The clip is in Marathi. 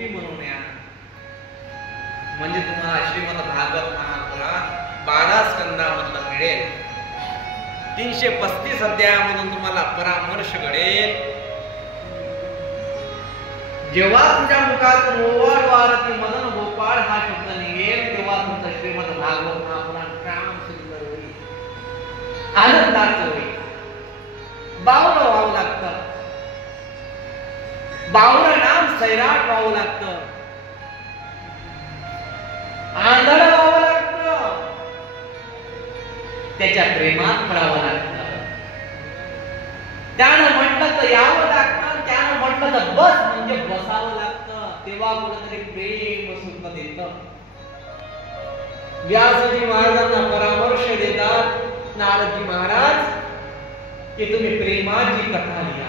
सोपी म्हणून या, म्हणजे तुम्हाला श्रीमद भागवत महापुराण 12 स्कंदामधलं मिळेल. 335 अध्यायामधून तुम्हाला परामर्श घडेल. जेव्हा तुमच्या मुखातून ओवाळ वारती मदन गोपाळ हा शब्द निघेल, तेव्हा तुमचं श्रीमद भागवत महापुराण काम सुंदर होईल, आनंदाचं होईल. बावलं व्हावं लागतं, बावलं नाम सैराट व्हावं लागतं, आंधळ व्हावं लागतं, त्याच्या प्रेमात पडावं लागतं. त्यानं म्हटलं तर यावं लागतं, त्यानं म्हटलं तर बस म्हणजे बसावं लागतं. तेव्हा कुठेतरी प्रेम सुद्धा देतं. व्यासजी महाराजांना परामर्श देतात, नारदजी महाराज की तुम्ही प्रेमाची कथा लिहा.